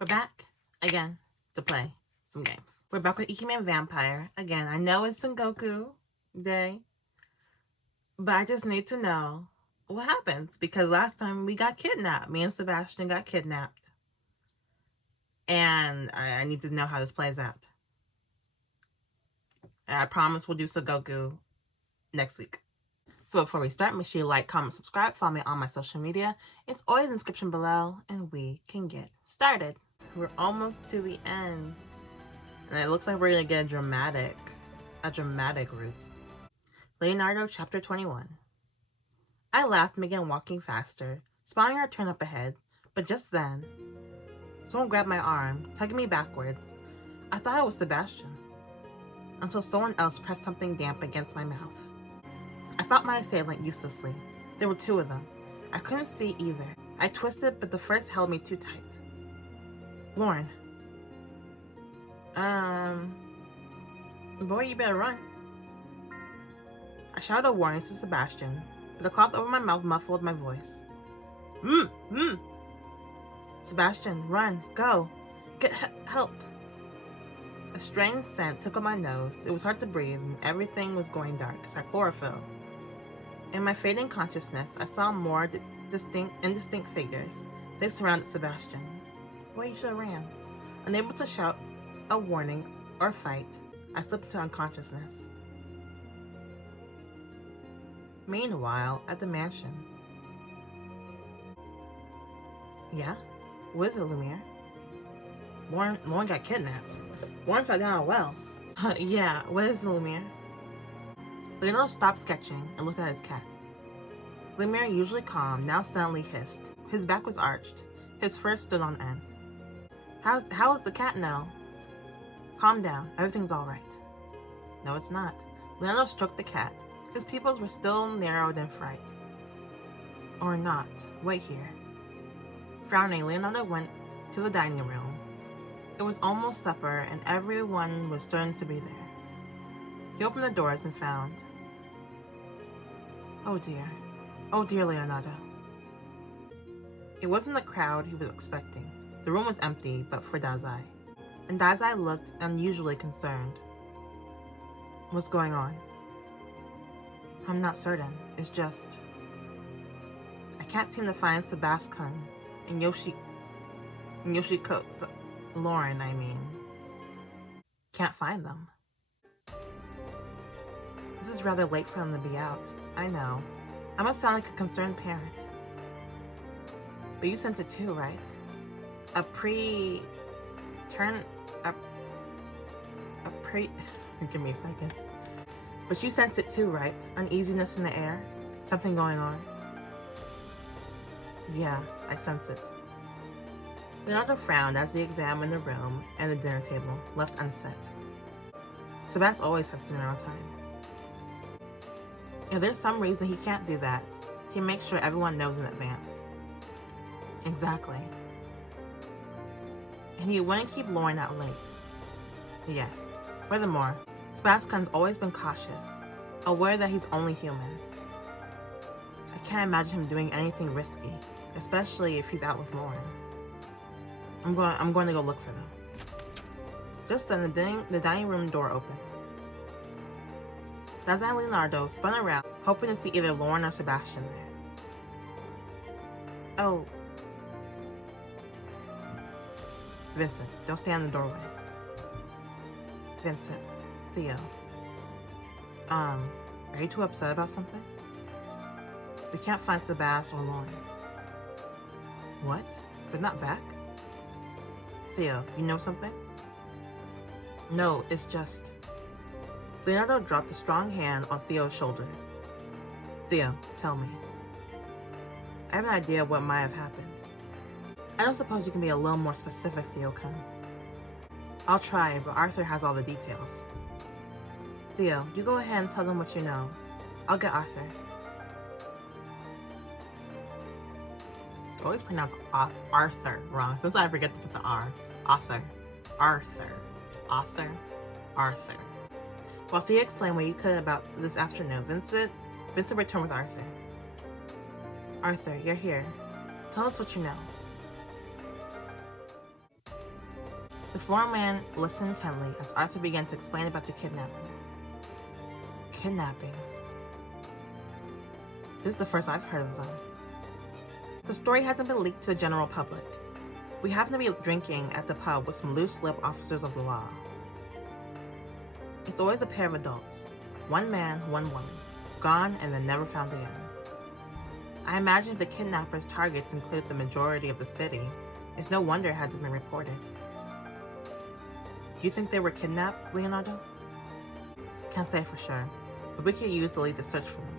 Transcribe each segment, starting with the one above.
We're back again to play some games. We're back with Ikemen Vampire. Again, I know it's Sengoku Day, but I just need to know what happens because last time we got kidnapped. Me and Sebastian got kidnapped. And I need to know how this plays out. And I promise we'll do Sengoku next week. So before we start, make sure you like, comment, subscribe, follow me on my social media. It's always in the description below, and we can get started. We're almost to the end. And it looks like we're gonna get a dramatic route. Leonardo chapter 21. I laughed and began walking faster, spotting our turn up ahead, but just then, someone grabbed my arm, tugging me backwards. I thought it was Sebastian, until someone else pressed something damp against my mouth. I fought my assailant uselessly. There were two of them. I couldn't see either. I twisted, but the first held me too tight. Lauren. Boy, you better run. I shouted a warning to Sebastian, but the cloth over my mouth muffled my voice. Sebastian, run, go, get help. A strange scent took on my nose. It was hard to breathe, and everything was going dark. It's like chlorophyll. In my fading consciousness, I saw more indistinct figures. They surrounded Sebastian. Boy, you should have ran. Unable to shout a warning or fight, I slipped into unconsciousness. Meanwhile, at the mansion. Yeah? What is it, Lumiere? Lauren got kidnapped. Lauren fell down a well. Yeah, what is it, Lumiere? Leonardo stopped sketching and looked at his cat. Lumiere, usually calm, now suddenly hissed. His back was arched. His fur stood on end. How is the cat now? Calm down. Everything's all right. No, it's not. Leonardo stroked the cat. His pupils were still narrowed in fright. Or not. Wait here. Frowning, Leonardo went to the dining room. It was almost supper, and everyone was certain to be there. He opened the doors and found... Oh dear. Oh dear, Leonardo. It wasn't the crowd he was expecting. The room was empty, but for Dazai. And Dazai looked unusually concerned. What's going on? I'm not certain. It's just... I can't seem to find Sebastian and Yoshiko... Lauren, I mean. Can't find them. This is rather late for them to be out. I know. I must sound like a concerned parent. But you sent it too, right? Give me a second. But you sensed it too, right? Uneasiness in the air? Something going on? Yeah, I sense it. Leonardo frowned as he examined the room and the dinner table, left unset. Sebastian always has dinner on time. If there's some reason he can't do that, he makes sure everyone knows in advance. Exactly. And he wouldn't keep Lauren out late. Yes. Furthermore, Sebastian's always been cautious, aware that he's only human. I can't imagine him doing anything risky, especially if he's out with Lauren. I'm going to go look for them. Just then, the dining room door opened. Dazai and Leonardo spun around, hoping to see either Lauren or Sebastian there. Oh. Vincent, don't stand in the doorway. Vincent, Theo. Are you too upset about something? We can't find Sebastian or Lauren. What? They're not back? Theo, you know something? No, it's just... Leonardo dropped a strong hand on Theo's shoulder. Theo, tell me. I have an idea what might have happened. I don't suppose you can be a little more specific, Theo-kun. I'll try, but Arthur has all the details. Theo, you go ahead and tell them what you know. I'll get Arthur. I always pronounce Arthur wrong. Sometimes I forget to put the R. Arthur. While Theo explained what he could about this afternoon, Vincent returned with Arthur. Arthur, you're here. Tell us what you know. The foreman listened intently as Arthur began to explain about the kidnappings. Kidnappings? This is the first I've heard of them. The story hasn't been leaked to the general public. We happen to be drinking at the pub with some loose-lip officers of the law. It's always a pair of adults. One man, one woman. Gone and then never found again. I imagine if the kidnappers' targets include the majority of the city, it's no wonder it hasn't been reported. You think they were kidnapped, Leonardo? Can't say for sure, but we could use the lead to search for them.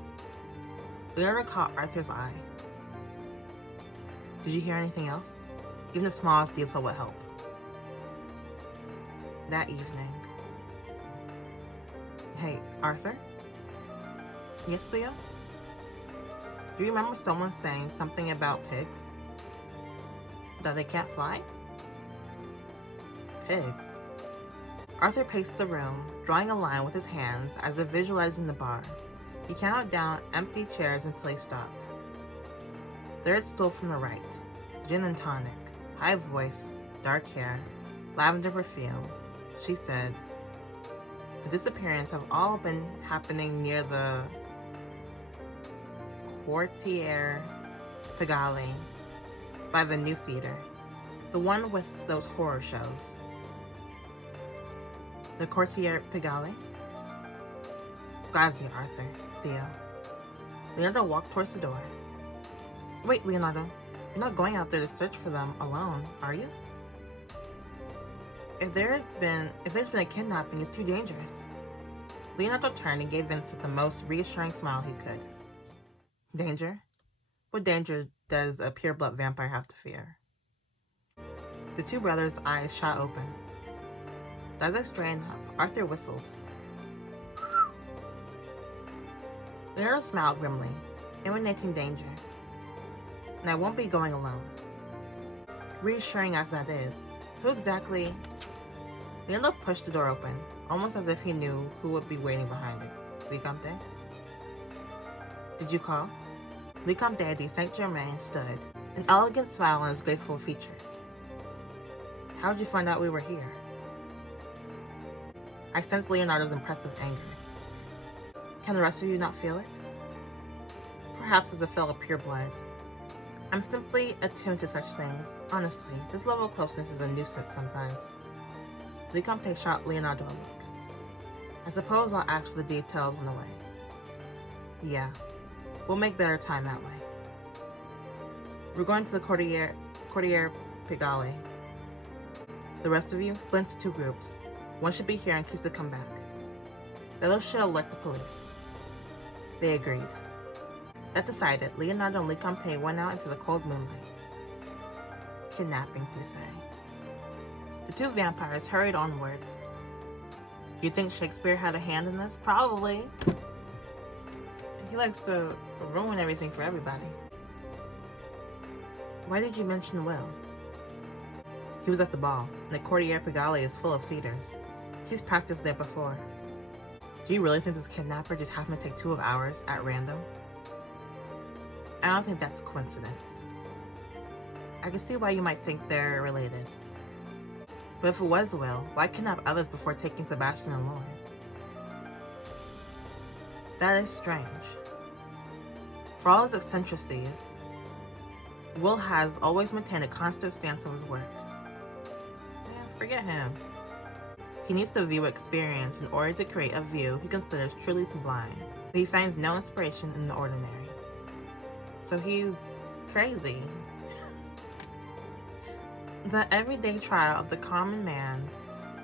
Leonardo caught Arthur's eye. Did you hear anything else? Even the smallest detail would help. That evening. Hey, Arthur? Yes, Leo? Do you remember someone saying something about pigs? That they can't fly? Pigs? Arthur paced the room, drawing a line with his hands as if visualizing the bar. He counted down empty chairs until he stopped. Third stool from the right. Gin and tonic. High voice. Dark hair. Lavender perfume. She said, the disappearances have all been happening near the Quartier Pagale by the new theater. The one with those horror shows. The Quartier Pagale? Grazie, Arthur. Theo. Leonardo walked towards the door. Wait, Leonardo. You're not going out there to search for them alone, are you? If there's been a kidnapping, it's too dangerous. Leonardo turned and gave Vincent the most reassuring smile he could. Danger? What danger does a pureblood vampire have to fear? The two brothers' eyes shot open. As they straightened up, Arthur whistled. Leonardo smiled grimly, emanating danger. And I won't be going alone. Reassuring as that is, who exactly... Leonardo pushed the door open, almost as if he knew who would be waiting behind it. Vicomte? Did you call? Vicomte de Saint-Germain stood, an elegant smile on his graceful features. How did you find out we were here? I sensed Leonardo's impressive anger. Can the rest of you not feel it? Perhaps as a fellow pureblood. I'm simply attuned to such things. Honestly, this level of closeness is a nuisance sometimes. Vicomte shot Leonardo a look. I suppose I'll ask for the details on the way. Yeah, we'll make better time that way. We're going to the Quartier Pagale. The rest of you, split into two groups. One should be here in case they come back. The other should alert the police. They agreed. That decided, Leonardo and Vicomte went out into the cold moonlight. Kidnappings, you say? The two vampires hurried onwards. You think Shakespeare had a hand in this? Probably. He likes to ruin everything for everybody. Why did you mention Will? He was at the ball, and the Quartier Pagale is full of theaters. He's practiced there before. Do you really think this kidnapper just happened to take 2 of ours at random? I don't think that's a coincidence. I can see why you might think they're related. But if it was Will, why kidnap others before taking Sebastian and Lauren? That is strange. For all his eccentricities, Will has always maintained a constant stance of his work. Yeah, forget him. He needs to view experience in order to create a view he considers truly sublime, but he finds no inspiration in the ordinary. So he's crazy. The everyday trial of the common man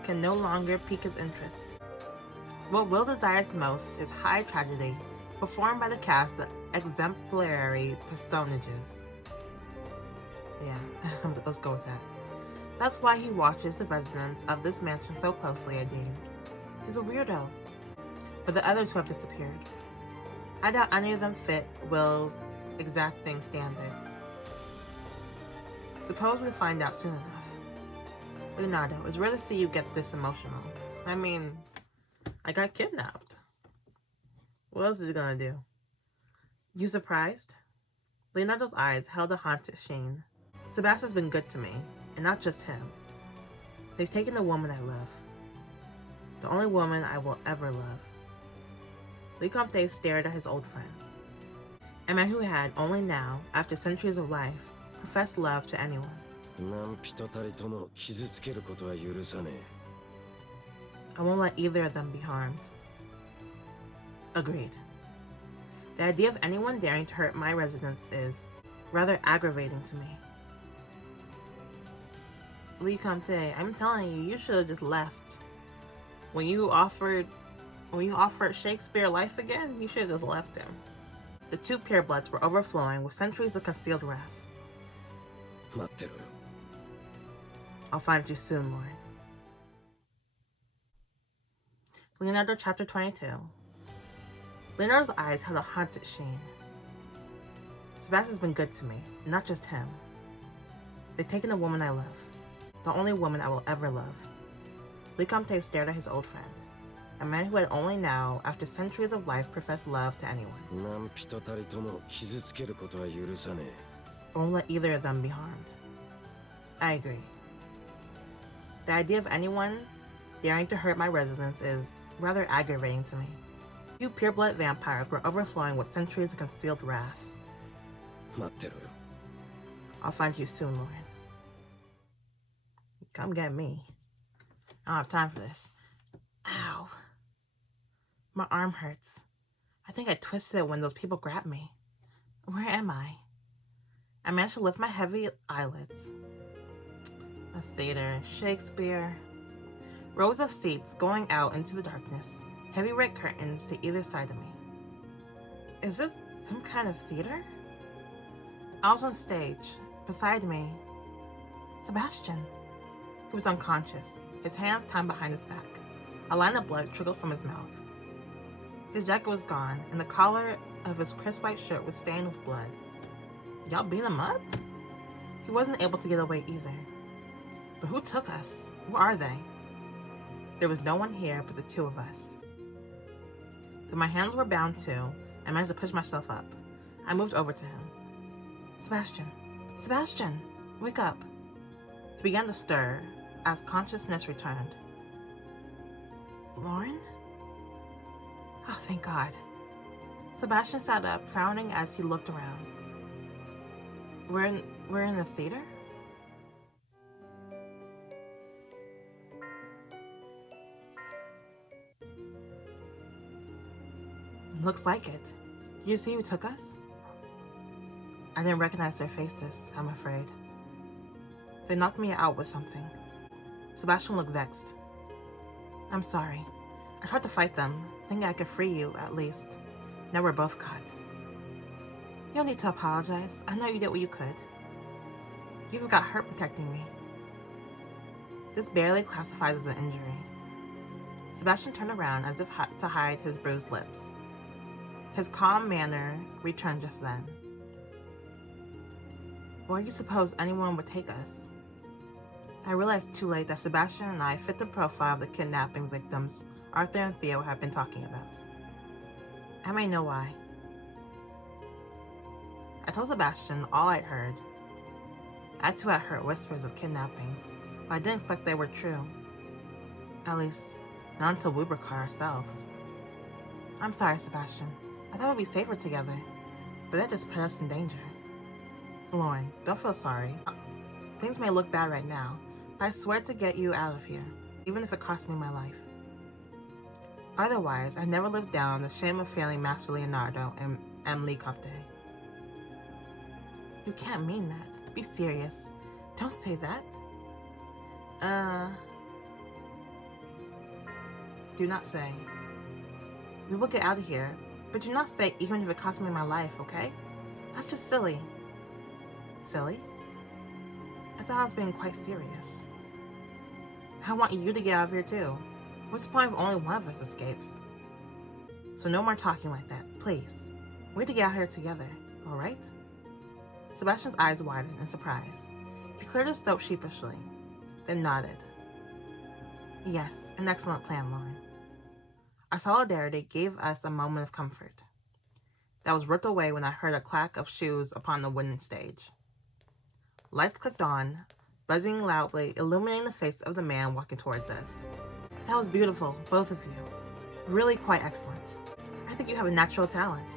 can no longer pique his interest. What Will desires most is high tragedy, performed by the cast of exemplary personages. Yeah, let's go with that. That's why he watches the residents of this mansion so closely, I deem. He's a weirdo. But the others who have disappeared, I doubt any of them fit Will's exacting standards. Suppose we find out soon enough. Leonardo, it's rare to see you get this emotional. I mean, I got kidnapped. What else is he gonna do? You surprised? Leonardo's eyes held a haunted sheen. Sebastian's been good to me, and not just him. They've taken the woman I love. The only woman I will ever love. Lecompte stared at his old friend. A man who had, only now, after centuries of life, professed love to anyone. I won't let either of them be harmed. Agreed. The idea of anyone daring to hurt my residents is rather aggravating to me. Lecompte, I'm telling you, you should have just left. When you offered Shakespeare life again, you should have just left him. The two purebloods were overflowing with centuries of concealed wrath. I'll find you soon, Lord. Leonardo chapter 22. Leonardo's eyes held a haunted sheen. Sebastian's been good to me, not just him. They've taken the woman I love, the only woman I will ever love. Lecompte stared at his old friend, a man who had only now, after centuries of life, professed love to anyone. I won't let either of them be harmed. I agree. The idea of anyone daring to hurt my residents is rather aggravating to me. You pureblood vampires were overflowing with centuries of concealed wrath. I'll find you soon, Lord. Come get me. I don't have time for this. Ow. My arm hurts. I think I twisted it when those people grabbed me. Where am I? I managed to lift my heavy eyelids. A theater, Shakespeare. Rows of seats going out into the darkness. Heavy red curtains to either side of me. Is this some kind of theater? I was on stage. Beside me, Sebastian. He was unconscious, his hands tied behind his back. A line of blood trickled from his mouth. His jacket was gone, and the collar of his crisp white shirt was stained with blood. Y'all beat him up? He wasn't able to get away either. But who took us? Who are they? There was no one here but the two of us. Though my hands were bound too, I managed to push myself up. I moved over to him. Sebastian! Sebastian! Wake up! He began to stir as consciousness returned. Lauren? Oh, thank God. Sebastian sat up, frowning as he looked around. We're in the theater? Looks like it. You see who took us? I didn't recognize their faces, I'm afraid. They knocked me out with something. Sebastian looked vexed. I'm sorry. I tried to fight them, thinking I could free you, at least. Now we're both caught. You don't need to apologize. I know you did what you could. You even got hurt protecting me. This barely classifies as an injury. Sebastian turned around as if to hide his bruised lips. His calm manner returned just then. Where do you suppose anyone would take us? I realized too late that Sebastian and I fit the profile of the kidnapping victims Arthur and Theo have been talking about. I may know why. I told Sebastian all I'd heard. I too had heard whispers of kidnappings, but I didn't expect they were true. At least, not until we were caught ourselves. I'm sorry, Sebastian. I thought we'd be safer together, but that just put us in danger. Lauren, don't feel sorry. Things may look bad right now, but I swear to get you out of here, even if it costs me my life. Otherwise, I never lived down the shame of failing Master Leonardo and Lecompte. You can't mean that. Be serious. Don't say that. Do not say. We will get out of here, but do not say even if it costs me my life, okay? That's just silly. Silly? I thought I was being quite serious. I want you to get out of here too. What's the point if only one of us escapes? So no more talking like that, please. We need to get out here together, alright? Sebastian's eyes widened in surprise. He cleared his throat sheepishly, then nodded. Yes, an excellent plan, Lauren. Our solidarity gave us a moment of comfort. That was ripped away when I heard a clack of shoes upon the wooden stage. Lights clicked on, buzzing loudly, illuminating the face of the man walking towards us. That was beautiful, both of you. Really quite excellent. I think you have a natural talent.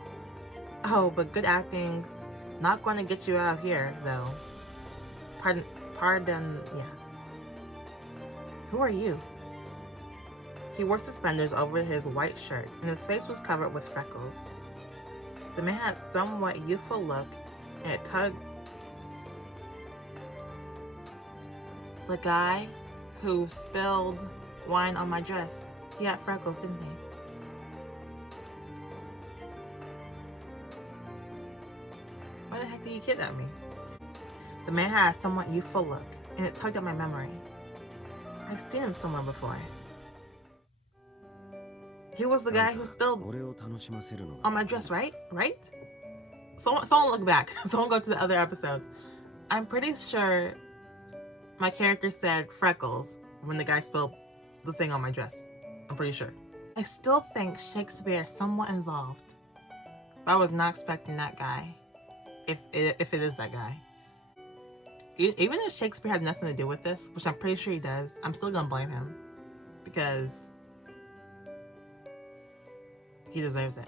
Oh, but good acting's not going to get you out of here, though. Pardon, yeah. Who are you? He wore suspenders over his white shirt, and his face was covered with freckles. The man had a somewhat youthful look, and it tugged. The guy who spilled wine on my dress. He had freckles, didn't he? Why the heck did he kidnap me? The man had a somewhat youthful look, and it tugged at my memory. I've seen him somewhere before. He was the guy who spilled on my dress, right? Right? Someone look back. Someone go to the other episode. I'm pretty sure my character said freckles when the guy spilled the thing on my dress. I'm pretty sure. I still think Shakespeare is somewhat involved. But I was not expecting that guy. If it is that guy. Even if Shakespeare has nothing to do with this, which I'm pretty sure he does, I'm still gonna blame him. Because he deserves it.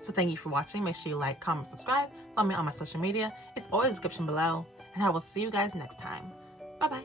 So thank you for watching. Make sure you like, comment, subscribe. Follow me on my social media. It's always in the description below. And I will see you guys next time. Bye-bye.